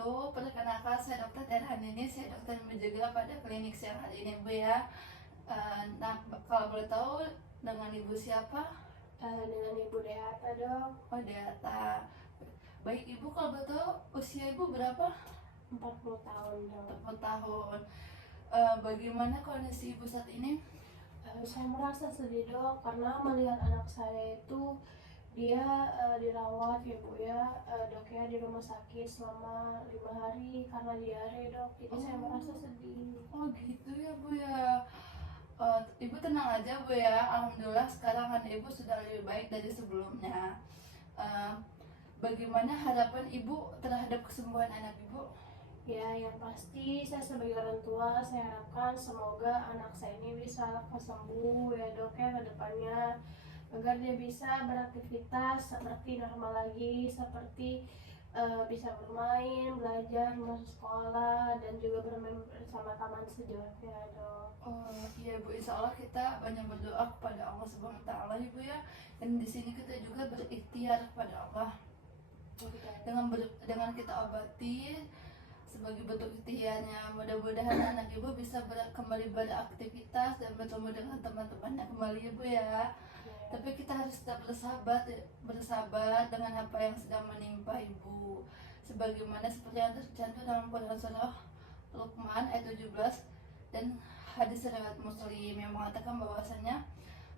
wabarakatuh. Perkenalkan saya Dokter Terhanini, saya dokter menjaga pada klinik siang hari ini Bu ya. Nah, kalau boleh tahu dengan Ibu siapa? Dengan Ibu Deata dong. Oh, Data. Baik Ibu, kalau boleh tahu usia Ibu berapa? 40 tahun dong. 40 tahun. Bagaimana kondisi Ibu saat ini? Saya merasa sedih dok karena melihat anak saya itu dia dirawat ya Bu ya, dok ya, di rumah sakit selama 5 hari karena diare dok. Jadi saya merasa sedih. Oh gitu ya Bu ya. Ibu tenang aja Bu ya. Alhamdulillah sekarang kan Ibu sudah lebih baik dari sebelumnya. Eh, Bagaimana harapan Ibu terhadap kesembuhan anak Ibu? Ya, yang pasti saya sebagai orang tua saya harapkan semoga anak saya ini bisa lekas sembuh ya dok ya ke depannya, agar dia bisa beraktivitas seperti normal lagi, seperti bisa bermain, belajar, masuk sekolah, dan juga bermain bersama teman sejawatnya dok. Oh iya Bu, insya Allah kita banyak berdoa kepada Allah Subhanahu Wa Taala Ibu ya. Dan di sini kita juga berikhtiar kepada Allah dengan kita obati sebagai bentuk ikhtiarnya. Mudah-mudahan anak Ibu bisa kembali beraktivitas dan bertemu dengan teman-temannya kembali Ibu ya. Tapi kita harus tetap bersabar dengan apa yang sedang menimpa Ibu. Sebagaimana seperti yang tercantum dalam Quran surah Luqman ayat 17 dan hadis riwayat Muslim yang mengatakan bahwasanya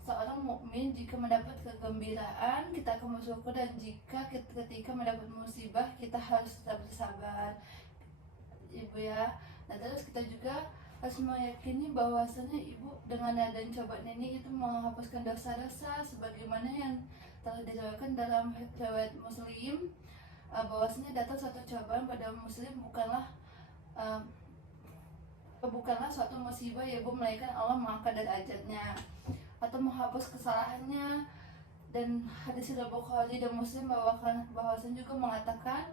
seorang mukmin jika mendapat kegembiraan kita akan bersyukur, dan jika ketika mendapat musibah kita harus tetap bersabar Ibu ya. Nah terus kita juga harus meyakini bahwasanya Ibu dengan adanya cobaan ini itu menghapuskan dosa-dosa sebagaimana yang telah diriwayatkan dalam riwayat Muslim, bahwasanya datang satu cobaan pada muslim bukanlah suatu musibah ya Bu, melainkan Allah mengangkat derajatnya atau menghapus kesalahannya. Dan hadis riwayat Bukhari dan Muslim bahwasanya juga mengatakan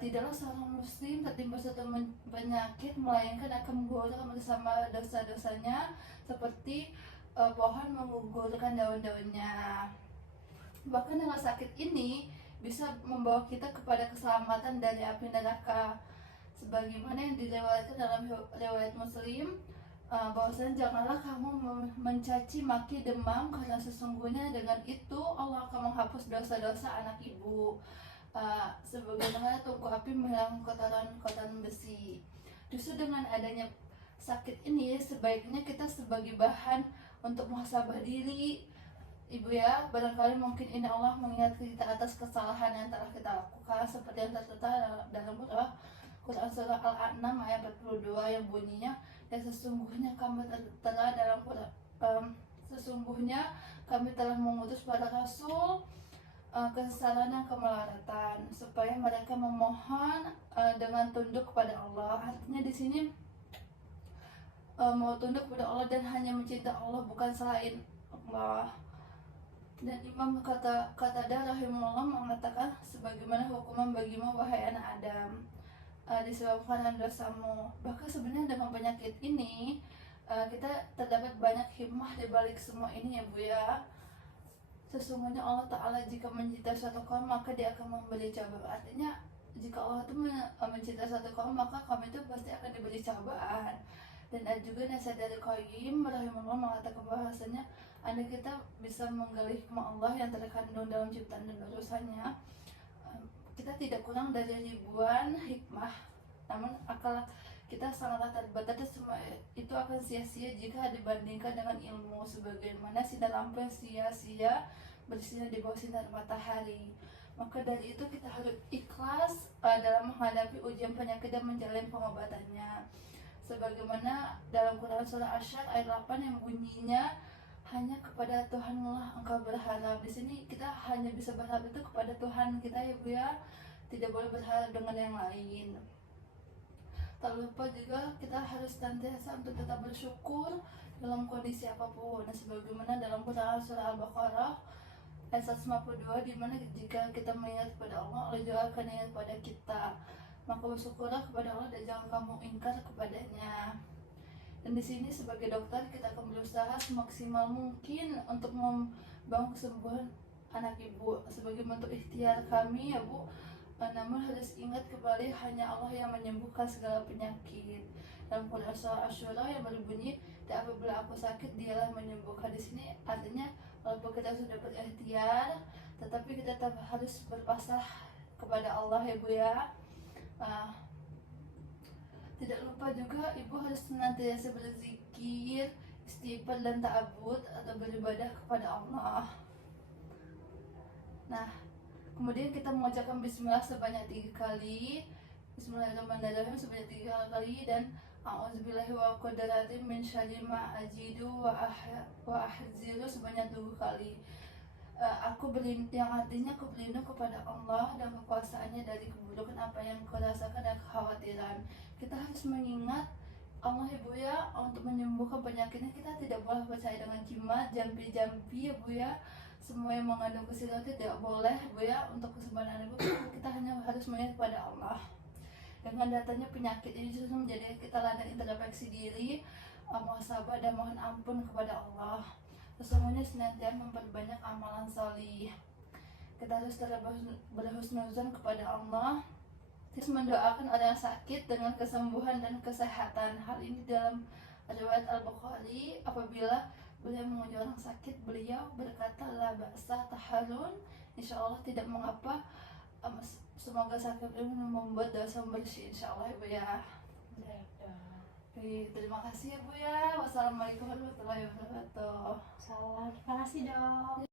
tidaklah seorang muslim tertimpa suatu penyakit melainkan akan menggugurkan bersama dosa-dosanya seperti pohon menggugurkan daun-daunnya. Bahkan dengan sakit ini bisa membawa kita kepada keselamatan dari api neraka, sebagaimana yang diriwayatkan dalam riwayat Muslim, bahwasanya janganlah kamu mencaci maki demam, karena sesungguhnya dengan itu Allah akan menghapus dosa-dosa anak Ibu, sebagaimana tungku api menghilangkan kotoran besi. Justru dengan adanya sakit ini sebaiknya kita sebagai bahan untuk muhasabah diri Ibu ya. Barangkali mungkin ini Allah mengingat kita atas kesalahan yang telah kita lakukan, seperti yang tertera dalam Quran surah Al-An'am ayat 42 yang bunyinya, dan sesungguhnya kami telah dalam Quran sesungguhnya kami telah mengutus para rasul kesalahan dan kemelaratan supaya mereka memohon dengan tunduk kepada Allah. Artinya di sini mau tunduk kepada Allah dan hanya mencinta Allah, bukan selain Allah. Dan Imam Qatadah rahimahullah mengatakan, sebagaimana hukuman bagimu wahai anak Adam disebabkan dengan dosamu. Bahkan sebenarnya dengan penyakit ini kita terdapat banyak hikmah di balik semua ini ya Bu ya. Sesungguhnya Allah Ta'ala jika mencintai suatu kaum maka dia akan memberi cobaan. Artinya jika Allah itu mencintai suatu kaum maka kami itu pasti akan diberi cobaan. Dan ada juga nasihat dari Qayyim rahimahullah mengatakan bahwasanya andai kita bisa menggali hikmah Allah yang terkandung dalam ciptaan dan urusannya, kita tidak kurang dari ribuan hikmah. Namun akal kita sangatlah terbatas, semua itu akan sia-sia jika dibandingkan dengan ilmu, sebagaimana sinar lampu yang sia-sia bersinar di bawah sinar matahari. Maka dari itu kita harus ikhlas dalam menghadapi ujian penyakit dan menjalani pengobatannya, sebagaimana dalam Quran surah Asy-Syarr ayat 8 yang bunyinya, hanya kepada Tuhanlah engkau berharap. Di sini kita hanya bisa berharap itu kepada Tuhan kita ya Bu ya, tidak boleh berharap dengan yang lain. Tak lupa juga kita harus senantiasa untuk tetap bersyukur dalam kondisi apapun. Nah, sebagaimana dalam Quran surah Al-Baqarah ayat 152, di mana jika kita mengingat kepada Allah, Allah juga akan ingat kepada kita. Maka bersyukurlah kepada Allah dan jangan kamu ingkar kepadanya. Dan di sini sebagai dokter kita akan berusaha semaksimal mungkin untuk membangun kesembuhan anak Ibu sebagai bentuk ikhtiar kami ya Bu, namun harus ingat kembali hanya Allah yang menyembuhkan segala penyakit. Dalam Quran surah Asy-Syura yang berbunyi, dan apabila aku sakit dialah menyembuhkan. Di sini artinya walaupun kita sudah berikhtiar, tetapi kita tetap harus berpasrah kepada Allah ya Bu ya. Nah, tidak lupa juga ibu harus senantiasa berzikir, istighfar dan ta'abud atau beribadah kepada Allah. Nah, kemudian kita mengucapkan bismillah sebanyak 3 kali, bismillahirrahmanirrahim sebanyak 3 kali, dan a'udzubillahi wa qudratin min syarri ma ajidu wa ahziru sebanyak 2 kali. Aku berlindung, yang artinya aku berlindung kepada Allah dan kekuasaannya dari keburukan apa yang kurasakan dan kekhawatiran. Kita harus mengingat Allah ibu ya, untuk menyembuhkan penyakitnya. Kita tidak boleh percaya dengan jimat, jampi-jampi ya Bu ya. Semua yang mengandung kesehatan tidak boleh Bu ya. Untuk kesembuhan ibu kita hanya harus mengingat kepada Allah. Dengan datanya penyakit ini justru menjadi kita ladang introspeksi diri, muhasabah dan mohon ampun kepada Allah. Sesungguhnya senantiasa memperbanyak amalan salih. Kita harus terus berhusnuzon kepada Allah, terus mendoakan orang yang sakit dengan kesembuhan dan kesehatan. Hal ini dalam riwayat Al-Bukhari, apabila beliau mengunjungi orang sakit, beliau berkata, la ba'sa taharun, insya Allah tidak mengapa, semoga sakit ini membuat dosa bersih insya Allah ibu ya. Terima kasih ya Bu ya. Wassalamualaikum warahmatullahi wabarakatuh. Salam. Terima kasih dok.